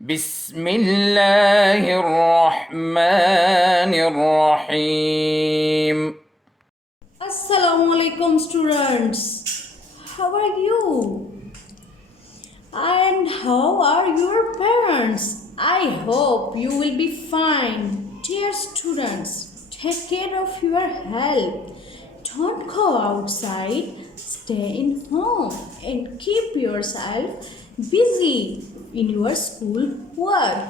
بسم الله الرحمن الرحيم. Assalamu alaikum students. How are you? And how are your parents? I hope you will be fine. Dear students, take care of your health. Don't go outside. Stay in home and keep yourself busy in your school work.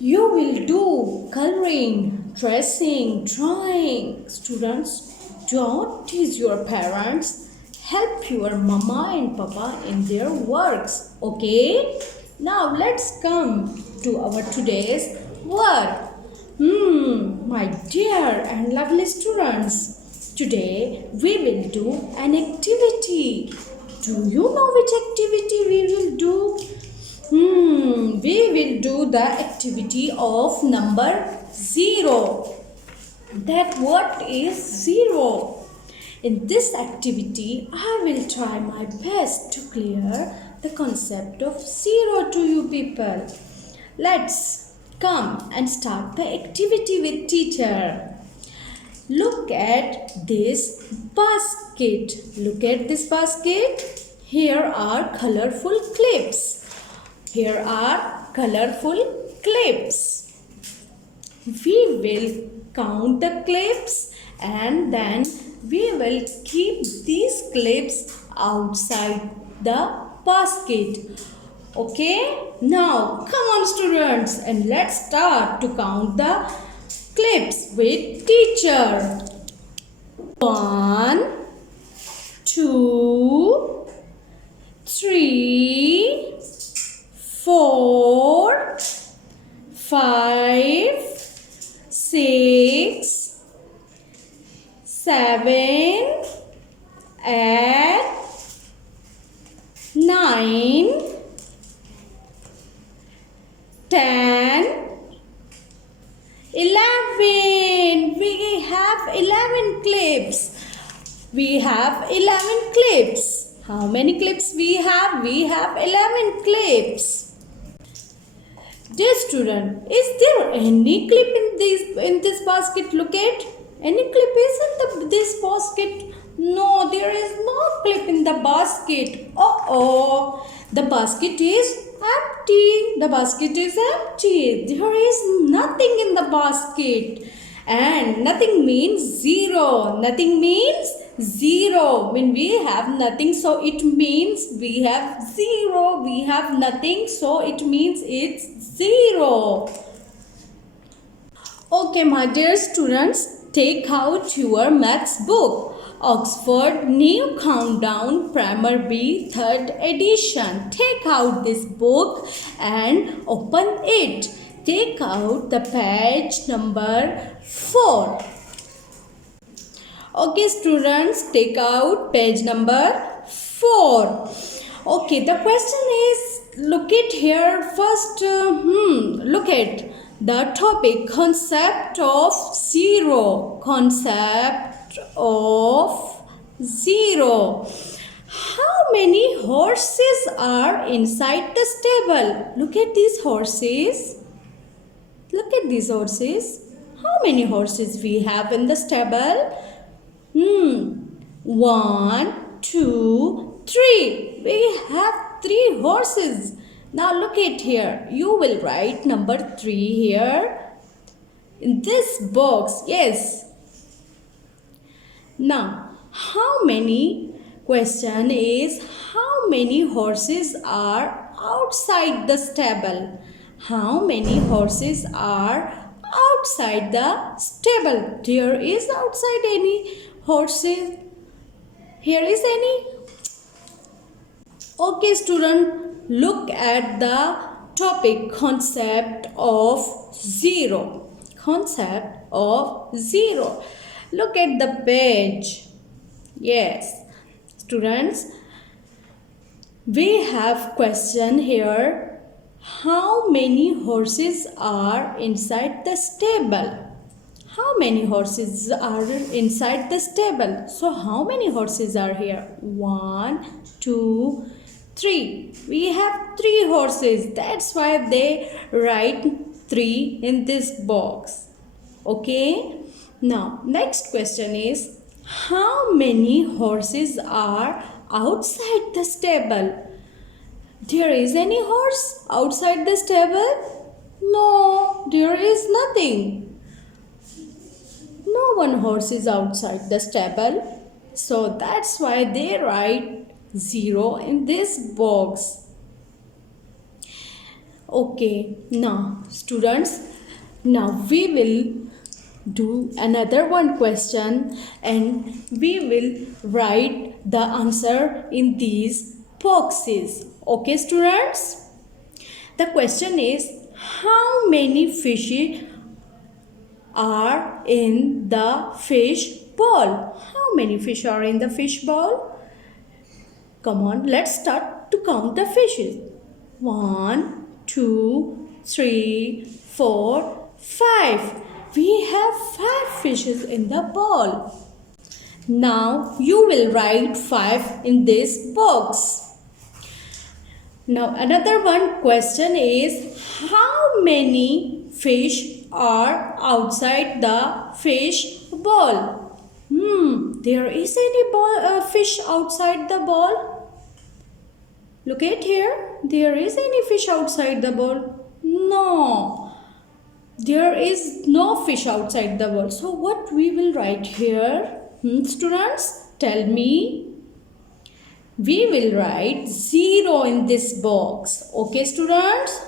You will do coloring, tracing, drawing. Students, don't tease your parents. Help your mama and papa in their works. Okay? Now let's come to our today's word. My dear and lovely students, today we will do an activity. Do you know which activity we will do? We will do the activity of number 0. That what is 0? In this activity, I will try my best to clear the concept of 0 to you people. Let's come and start the activity with teacher. Look at this basket. Look at this basket. Here are colorful clips. Here are colorful clips. We will count the clips and then we will keep these clips outside the basket. Okay? Now, come on students and let's start to count the clips with teacher. 1, 2, 3, 4, 5, 6, 7, 8, 9, 10, 11. We have 11 clips. We have 11 clips. How many clips we have? We have 11 clips. Dear student, is there any clip in this basket? Look at any clip is in this basket? No, there is no clip in the basket. The basket is empty. The basket is empty. There is nothing in the basket. And nothing means 0. Nothing means 0. When we have nothing, so it means we have 0. We have nothing, so it means it's 0. Okay, my dear students, take out your maths book. Oxford New Countdown Primer B 3rd edition. Take out this book and open it. Take out the page number 4. Okay, students, take out page number 4. Okay, the question is, look at here first. Look at the topic, concept of 0. Concept of 0. How many horses are inside the stable? Look at these horses. Look at these horses. How many horses we have in the stable? 1, 2, 3. We have 3 horses. Now look at here. You will write number 3 here in this box. Yes. Now, how many? Question is, how many horses are outside the stable? How many horses are outside the stable? There is outside any horses? Here is any? Okay, student, look at the topic, concept of 0. Concept of 0. Look at the page. Yes, students, we have question here. How many horses are inside the stable? How many horses are inside the stable? So how many horses are here? 1, 2, 3. We have 3 horses. That's why they write 3 in this box. Okay. Now, next question is, how many horses are outside the stable? There is any horse outside the stable? No, there is nothing. No one horse is outside the stable. So that's why they write 0 in this box. Okay, now students, now we will do another one question and we will write the answer in these boxes. Okay students? The question is, how many fish are in the fish bowl? How many fish are in the fish bowl? Come on, let's start to count the fishes. 1, 2, 3, 4, 5. We have 5 fishes in the bowl. Now you will write 5 in this box. Now another one question is, how many fish are outside the fish bowl? There is any fish outside the bowl? Look at here. There is any fish outside the bowl? No. There is no fish outside the bowl. So what we will write here? Students, tell me. We will write 0 in this box. Okay, students?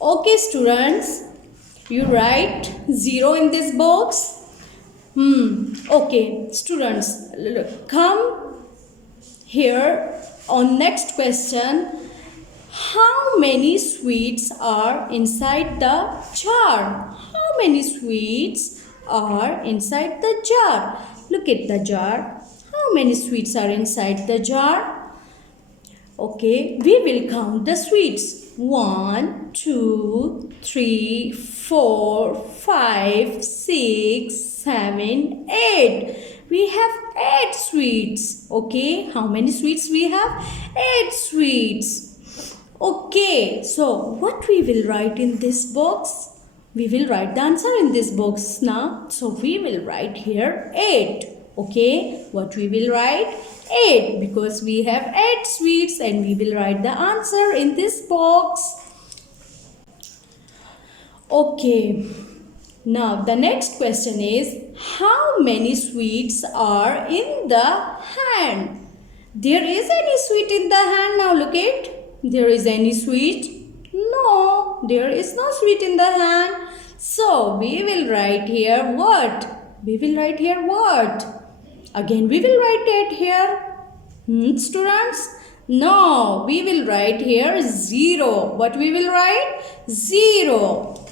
Okay, students. You write 0 in this box? Okay, students, come here on next question. How many sweets are inside the jar? How many sweets are inside the jar? Look at the jar. How many sweets are inside the jar? Okay, we will count the sweets. 1, 2, 3, 4, 5, 6, 7, 8. We have 8 sweets. Okay, how many sweets we have? 8 sweets. Okay, so what we will write in this box? We will write the answer in this box now. So we will write here 8. Okay, what we will write? 8, because we have 8 sweets and we will write the answer in this box. Okay, now the next question is, how many sweets are in the hand? There is any sweet in the hand? Now look at. There is any sweet? No, there is no sweet in the hand. So we will write here what? We will write here what? Again we will write it here. Students? No, we will write here 0. What we will write? 0.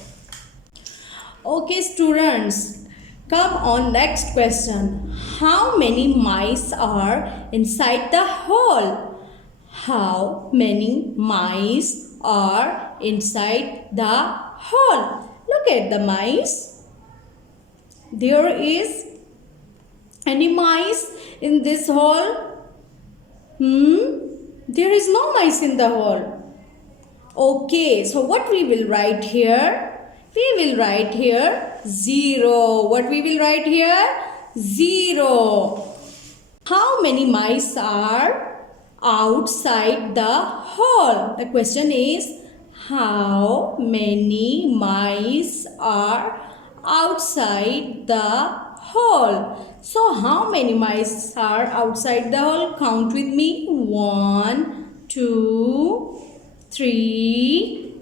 Okay students, come on next question. How many mice are inside the hole? How many mice are inside the hole? Look at the mice. There is any mice in this hole? There is no mice in the hole. Okay, so what we will write here? We will write here 0. What we will write here? 0. How many mice are outside the hole? The question is, how many mice are outside the hole? So how many mice are outside the hole? Count with me. 1, 2, 3,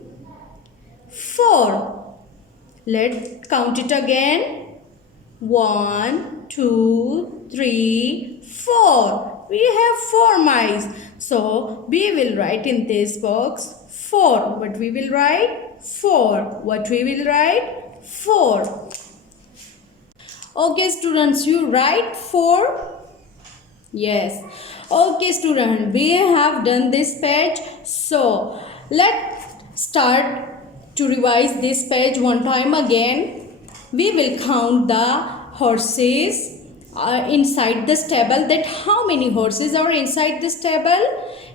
4. Let's count it again. 1, 2, 3, 4. We have 4 mice. So we will write in this box 4. What we will write? 4. What we will write? 4. Okay students, you write 4? Yes. Okay student, we have done this page. So let's start to revise this page one time again. We will count the horses inside the stable. That how many horses are inside the stable?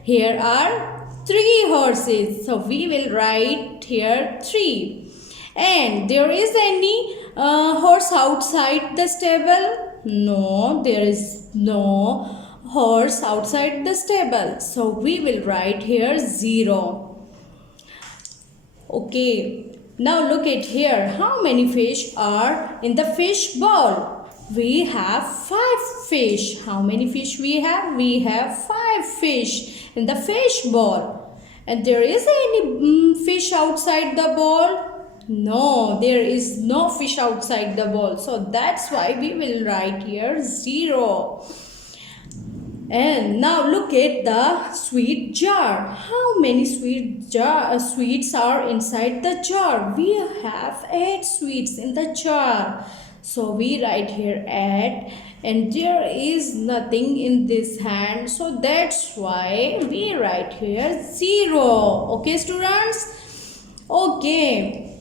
Here are 3 horses. So we will write here 3. And there is any horse outside the stable? No, there is no horse outside the stable. So we will write here 0. Okay. Now look at here. How many fish are in the fish bowl? We have 5 fish. How many fish we have? We have 5 fish in the fish bowl. And there is any fish outside the bowl? No, there is no fish outside the bowl. So that's why we will write here 0. And now look at the sweet jar. How many sweets are inside the jar? We have 8 sweets in the jar. So we write here 8, and there is nothing in this hand. So that's why we write here 0. Okay, students? Okay.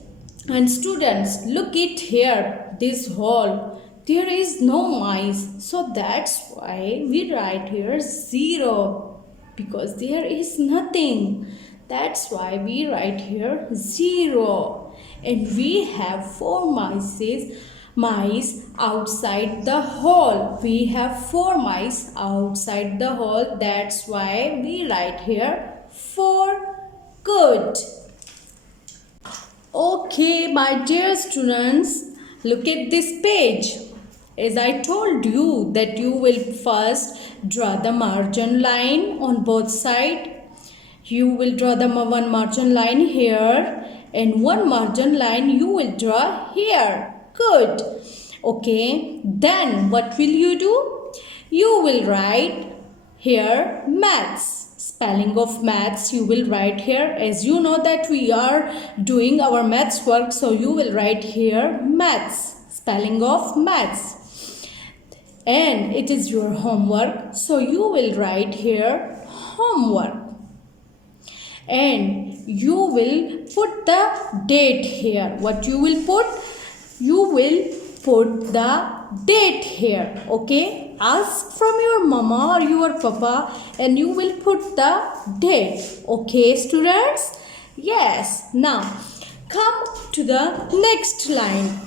And students, look it here, this hole. There is no mice. So that's why we write here 0. Because there is nothing. That's why we write here 0. And we have 4 mice outside the hole. We have 4 mice outside the hole. That's why we write here 4. Good. Okay, my dear students, look at this page. As I told you that you will first draw the margin line on both sides. You will draw the one margin line here and one margin line you will draw here. Good. Okay, then what will you do? You will write here maths. Spelling of maths you will write here. As you know that we are doing our maths work, so you will write here maths. Spelling of maths. And it is your homework, so you will write here homework. And you will put the date here. What you will put? You will put the date here. Okay, ask from your mama or your papa and you will put the date. Okay, students? Yes. Now come to the next line.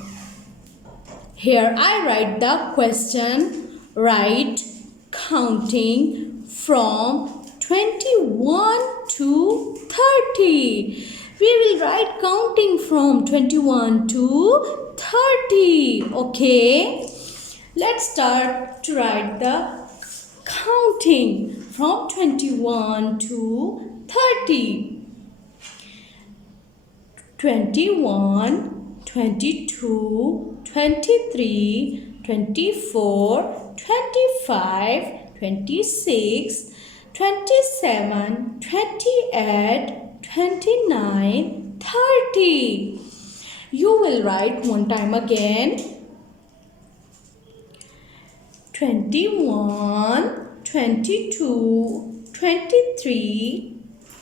Here I write the question. Write counting from 21 to 30. We will write counting from 21 to 30. Okay. Let's start to write the counting from 21 to 30. 21, 22, 23, 24, 25, 26, 27, 28, 29, 30. You will write one time again. 21, 22, 23,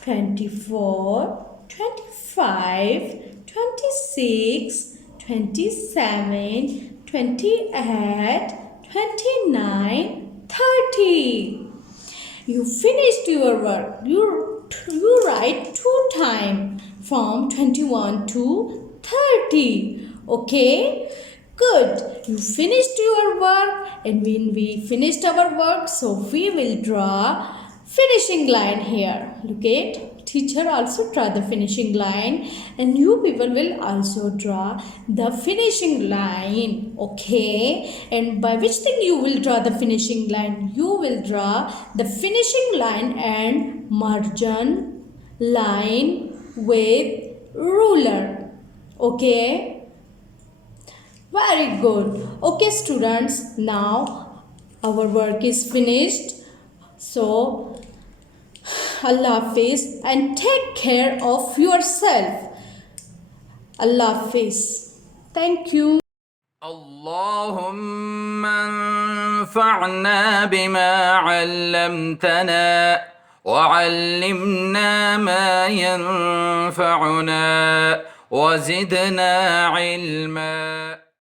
24, 25, 26, 27, 28, 29, 30. You finished your work. You write 2 times from 21 to 30. Okay? Good. You finished your work, and when we finished our work, so we will draw finishing line here. Look at, teacher also draw the finishing line, and you people will also draw the finishing line. Okay, and by which thing you will draw the finishing line? You will draw the finishing line and margin line with ruler. Okay, very good. Okay, students, now our work is finished. So Allah Hafiz and take care of yourself. Allah Hafiz. Thank you. اللهم انفعنا بما علمتنا وعلمنا ما ينفعنا وزدنا علما.